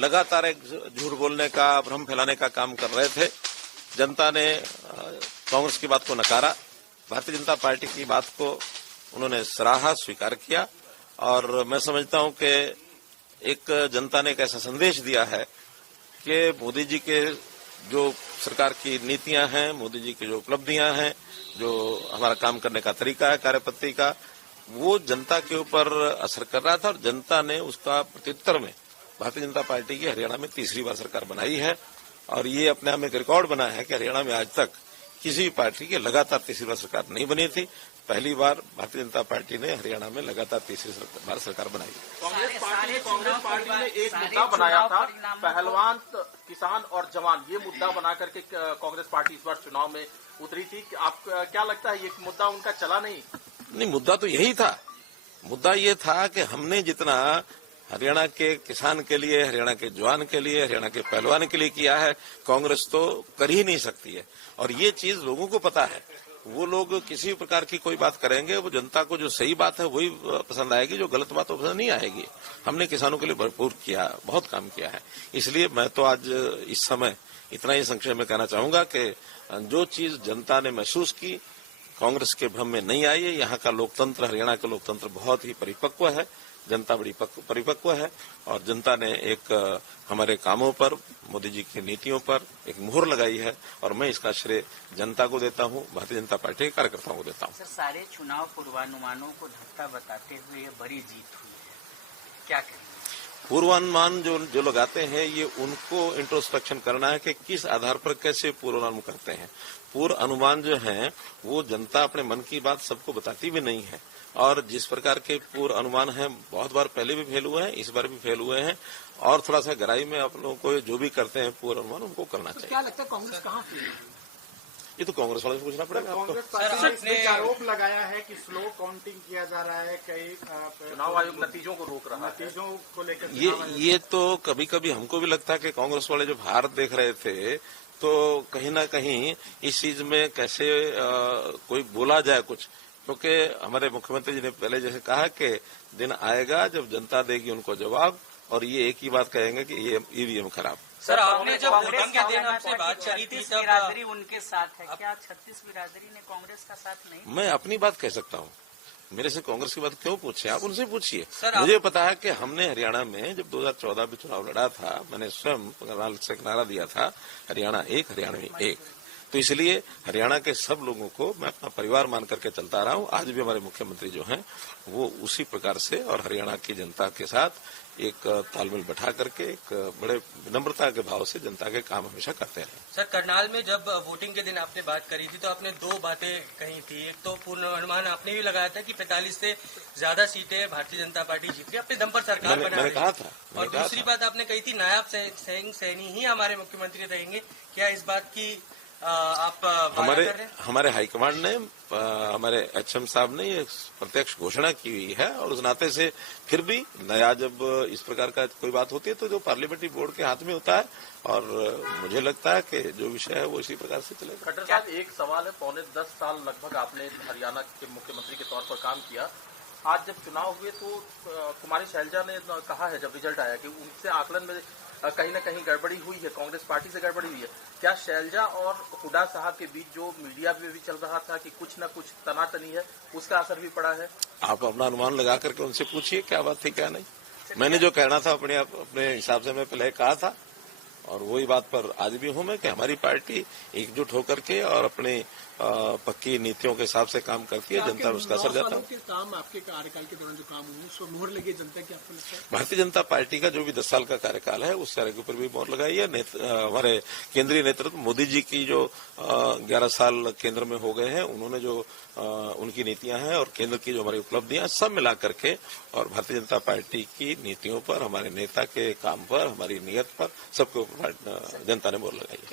लगातार एक झूठ बोलने का, भ्रम फैलाने का काम कर रहे थे। जनता ने कांग्रेस की बात को नकारा, भारतीय जनता पार्टी की बात को उन्होंने सराहा, स्वीकार किया। और मैं समझता हूं कि एक जनता ने एक ऐसा संदेश दिया है कि मोदी जी के जो सरकार की नीतियां हैं, मोदी जी की जो उपलब्धियां हैं, जो हमारा काम करने का तरीका है, कार्यपद्धति का, वो जनता के ऊपर असर कर रहा था। और जनता ने उसका प्रत्युत्तर में भारतीय जनता पार्टी की हरियाणा में तीसरी बार सरकार बनाई है। और ये अपने आप में एक रिकॉर्ड बना है कि हरियाणा में आज तक किसी भी पार्टी की लगातार तीसरी बार सरकार नहीं बनी थी। पहली बार भारतीय जनता पार्टी ने हरियाणा में लगातार तीसरी बार सरकार बनाई। कांग्रेस पार्टी ने एक मुद्दा बनाया था, पहलवान, किसान और जवान, ये मुद्दा बना करके कांग्रेस पार्टी इस बार चुनाव में उतरी थी। आप क्या लगता है ये मुद्दा उनका चला नहीं? मुद्दा तो यही था। मुद्दा ये था कि हमने जितना हरियाणा के किसान के लिए, हरियाणा के जवान के लिए, हरियाणा के पहलवान के लिए किया है, कांग्रेस तो कर ही नहीं सकती है। और ये चीज लोगों को पता है। वो लोग किसी प्रकार की कोई बात करेंगे, वो जनता को जो सही बात है वही पसंद आएगी, जो गलत बात पसंद नहीं आएगी। हमने किसानों के लिए भरपूर किया, बहुत काम किया है। इसलिए मैं तो आज इस समय इतना ही संक्षेप में कहना चाहूंगा कि जो चीज जनता ने महसूस की, कांग्रेस के भ्रम में नहीं आई है। यहाँ का लोकतंत्र, हरियाणा का लोकतंत्र बहुत ही परिपक्व है, जनता बड़ी परिपक्व है। और जनता ने एक हमारे कामों पर, मोदी जी की नीतियों पर एक मुहर लगाई है। और मैं इसका श्रेय जनता को देता हूँ, भारतीय जनता पार्टी के कार्यकर्ताओं को देता हूँ। सर, सारे चुनाव पूर्वानुमानों को धक्का बताते हुए ये बड़ी जीत हुई है, क्या कहेंगे? पूर्वानुमान जो लगाते हैं, ये उनको इंट्रोस्पेक्शन करना है कि किस आधार पर कैसे पूर्वानुमान करते हैं। पूर्व अनुमान जो है वो जनता अपने मन की बात सबको बताती भी नहीं है। और जिस प्रकार के पूर्व अनुमान हैं, बहुत बार पहले भी फेल हुए हैं, इस बार भी फेल हुए हैं। और थोड़ा सा गहराई में आप लोगों को जो भी करते हैं पूर्व अनुमान, उनको करना चाहिए। क्या लगता है कांग्रेस कहाँ फेल है? ये तो कांग्रेस वालों से पूछना पड़ेगा। कांग्रेस पार्टी ने आरोप लगाया है कि स्लो काउंटिंग किया जा रहा है, कई चुनाव आयोग नतीजों को रोक रहा है, नतीजों को लेकर। ये तो कभी कभी हमको भी लगता है कि कांग्रेस वाले जब हार देख रहे थे तो कहीं ना कहीं इस चीज में कैसे कोई बोला जाए कुछ। क्योंकि हमारे मुख्यमंत्री जी ने पहले जैसे कहा कि दिन आएगा जब जनता देगी उनको जवाब, और ये एक ही बात कहेंगे कि ये ईवीएम खराब। सर, आपने जब वोटिंग के दिन हमसे बात करी थी, तब बिरादरी उनके साथ है, क्या 36 बिरादरी ने कांग्रेस का साथ नहीं? मैं अपनी बात कह सकता हूँ, मेरे से कांग्रेस की बात क्यों पूछे, आप उनसे पूछिए। मुझे पता है कि हमने हरियाणा में जब 2014 में चुनाव लड़ा था, मैंने स्वयं से नारा दिया था, हरियाणा एक, हरियाणा में एक। तो इसलिए हरियाणा के सब लोगों को मैं अपना परिवार मान करके चलता रहा हूँ। आज भी हमारे मुख्यमंत्री जो हैं वो उसी प्रकार से और हरियाणा की जनता के साथ एक तालमेल बैठा करके एक बड़े विनम्रता के भाव से जनता के काम हमेशा करते रहे। सर, करनाल में जब वोटिंग के दिन आपने बात करी थी तो आपने दो बातें कही थी। एक तो पूर्वानुमान आपने भी लगाया था कि 45 से ज्यादा सीटें भारतीय जनता पार्टी जीत रही, अपने दम पर सरकार बना रही। मैंने कहा था। और दूसरी बात आपने कही थी नायब सैनी ही हमारे मुख्यमंत्री रहेंगे। क्या इस बात की आप हमारे हाईकमांड ने, हमारे एचएम साहब ने ये प्रत्यक्ष घोषणा की हुई है। और उस नाते से फिर भी नया जब इस प्रकार का कोई बात होती है तो जो पार्लियामेंट्री बोर्ड के हाथ में होता है, और मुझे लगता है कि जो विषय है वो इसी प्रकार से चलेगा। खट्टर साहब, एक सवाल है, पौने 10 साल लगभग आपने हरियाणा के मुख्यमंत्री के तौर पर काम किया। आज जब चुनाव हुए तो कुमारी शैलजा ने कहा है जब रिजल्ट आया कि उनसे आकलन में कहीं न कहीं गड़बड़ी हुई है, कांग्रेस पार्टी से गड़बड़ी हुई है। क्या शैलजा और हुड्डा साहब के बीच जो मीडिया में भी चल रहा था कि कुछ न कुछ तनातनी है, उसका असर भी पड़ा है? आप अपना अनुमान लगा करके उनसे पूछिए क्या बात थी क्या नहीं। मैंने जो कहना था अपने हिसाब से मैं पहले कहा था, और वही बात पर आज भी हूं मैं कि हमारी पार्टी एकजुट होकर के और अपनी पक्की नीतियों के हिसाब से काम करती है। जनता उसका असर जाता है। काम आपके कार्यकाल के दौरान जो काम हुए उस पर मोहर लगी जनता की, आपको लगता है? भारतीय जनता पार्टी का जो भी 10 साल का कार्यकाल है उस सारे के ऊपर भी मोहर लगाई है। हमारे केंद्रीय नेतृत्व मोदी जी की जो 11 साल केंद्र में हो गए हैं, उन्होंने जो उनकी नीतियां हैं और केंद्र की जो हमारी उपलब्धियां सब मिला करके, और भारतीय जनता पार्टी की नीतियों पर, हमारे नेता के काम पर, हमारी नीयत पर, सबके ऊपर जनता ने मोहर लगाई है।